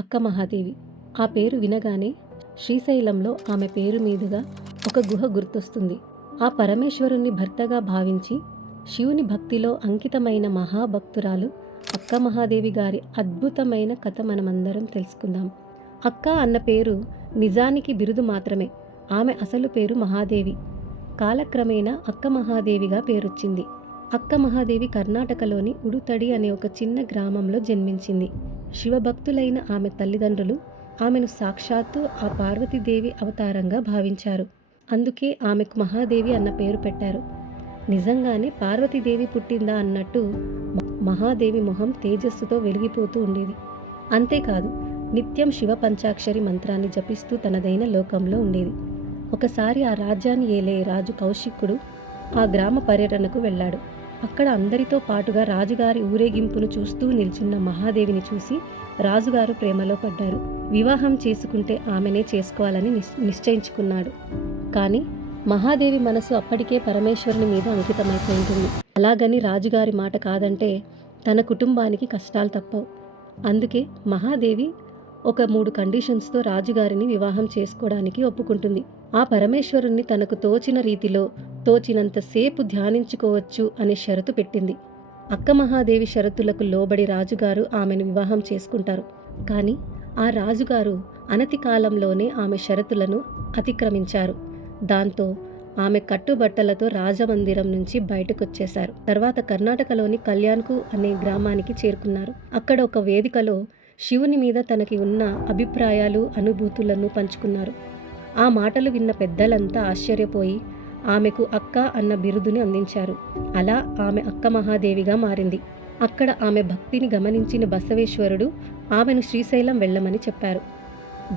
అక్క మహాదేవి. ఆ పేరు వినగానే శ్రీశైలంలో ఆమె పేరు మీదుగా ఒక గుహ గుర్తొస్తుంది. ఆ పరమేశ్వరుణ్ణి భర్తగా భావించి శివుని భక్తిలో అంకితమైన మహాభక్తురాలు అక్క మహాదేవి గారి అద్భుతమైన కథ మనమందరం తెలుసుకుందాం. అక్క అన్న పేరు నిజానికి బిరుదు మాత్రమే. ఆమె అసలు పేరు మహాదేవి. కాలక్రమేణా అక్క మహాదేవిగా పేరొచ్చింది. అక్క మహాదేవి కర్ణాటకలోని ఉడుతడి అనే ఒక చిన్న గ్రామంలో జన్మించింది. శివభక్తులైన ఆమె తల్లిదండ్రులు ఆమెను సాక్షాత్తు ఆ పార్వతీదేవి అవతారంగా భావించారు. అందుకే ఆమెకు మహాదేవి అన్న పేరు పెట్టారు. నిజంగానే పార్వతీదేవి పుట్టిందా అన్నట్టు మహాదేవి మొహం తేజస్సుతో వెలిగిపోతూ ఉండేది. అంతేకాదు, నిత్యం శివ పంచాక్షరి మంత్రాన్ని జపిస్తూ తనదైన లోకంలో ఉండేది. ఒకసారి ఆ రాజ్యాన్ని ఏలే రాజు కౌశికుడు ఆ గ్రామ పర్యటనకు వెళ్ళాడు. అక్కడ అందరితో పాటుగా రాజుగారి ఊరేగింపును చూస్తూ నిల్చున్న మహాదేవిని చూసి రాజుగారు ప్రేమలో పడ్డారు. వివాహం చేసుకుంటే ఆమెనే చేసుకోవాలని నిశ్చయించుకున్నాడు. కానీ మహాదేవి మనసు అప్పటికే పరమేశ్వరుని మీద అంకితమైపోయింది. అలాగని రాజుగారి మాట కాదంటే తన కుటుంబానికి కష్టాలు తప్పవు. అందుకే మహాదేవి ఒక 3 కండిషన్స్తో రాజుగారిని వివాహం చేసుకోవడానికి ఒప్పుకుంటుంది. ఆ పరమేశ్వరుణ్ణి తనకు తోచిన రీతిలో తోచినంతసేపు ధ్యానించుకోవచ్చు అనే షరతు పెట్టింది. అక్క మహాదేవి షరతులకు లోబడి రాజుగారు ఆమెను వివాహం చేసుకుంటారు. కానీ ఆ రాజుగారు అనతి కాలంలోనే ఆమె షరతులను అతిక్రమించారు. దాంతో ఆమె కట్టుబట్టలతో రాజమందిరం నుంచి బయటకొచ్చేశారు. తర్వాత కర్ణాటకలోని కళ్యాణ్కు అనే గ్రామానికి చేరుకున్నారు. అక్కడ ఒక వేదికలో శివుని మీద తనకి ఉన్న అభిప్రాయాలు, అనుభూతులను పంచుకున్నారు. ఆ మాటలు విన్న పెద్దలంతా ఆశ్చర్యపోయి ఆమెకు అక్క అన్న బిరుదుని అందించారు. అలా ఆమె అక్క మహాదేవిగా మారింది. అక్కడ ఆమె భక్తిని గమనించిన బసవేశ్వరుడు ఆమెను శ్రీశైలం వెళ్ళమని చెప్పారు.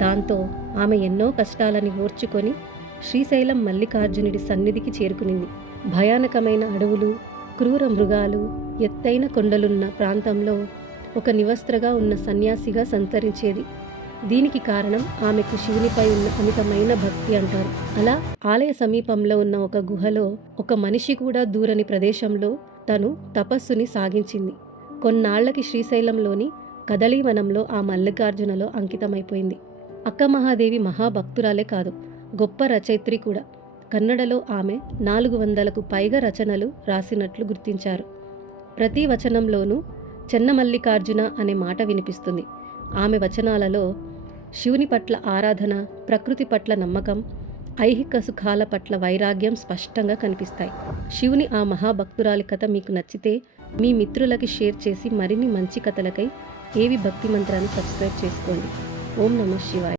దాంతో ఆమె ఎన్నో కష్టాలని ఓర్చుకొని శ్రీశైలం మల్లికార్జునుడి సన్నిధికి చేరుకునింది. భయానకమైన అడవులు, క్రూర మృగాలు, ఎత్తైన కొండలున్న ప్రాంతంలో ఒక నివస్త్రగా ఉన్న సన్యాసిగా సంతరించేది. దీనికి కారణం ఆమెకు శివునిపై ఉన్న అమితమైన భక్తి అంటారు. అలా ఆలయ సమీపంలో ఉన్న ఒక గుహలో ఒక మనిషి కూడా దూరని ప్రదేశంలో తను తపస్సుని సాగించింది. కొన్నాళ్లకి శ్రీశైలంలోని కదలీవనంలో ఆ మల్లికార్జునలో అంకితమైపోయింది. అక్క మహాదేవి మహాభక్తురాలే కాదు, గొప్ప రచయిత్రి కూడా. కన్నడలో ఆమె 400కు పైగా రచనలు రాసినట్లు గుర్తించారు. ప్రతి వచనంలోనూ చెన్నమల్లికార్జున అనే మాట వినిపిస్తుంది. ఆమె వచనాలలో శివుని పట్ల ఆరాధన, ప్రకృతి పట్ల నమ్మకం, ఐహిక సుఖాల పట్ల వైరాగ్యం స్పష్టంగా కనిపిస్తాయి. శివుని ఆ మహాభక్తురాలి కథ మీకు నచ్చితే మీ మిత్రులకి షేర్ చేసి మరిన్ని మంచి కథలకై ఏవి భక్తి మంత్రాన్ని సబ్స్క్రైబ్ చేసుకోండి. ఓం నమః శివాయ.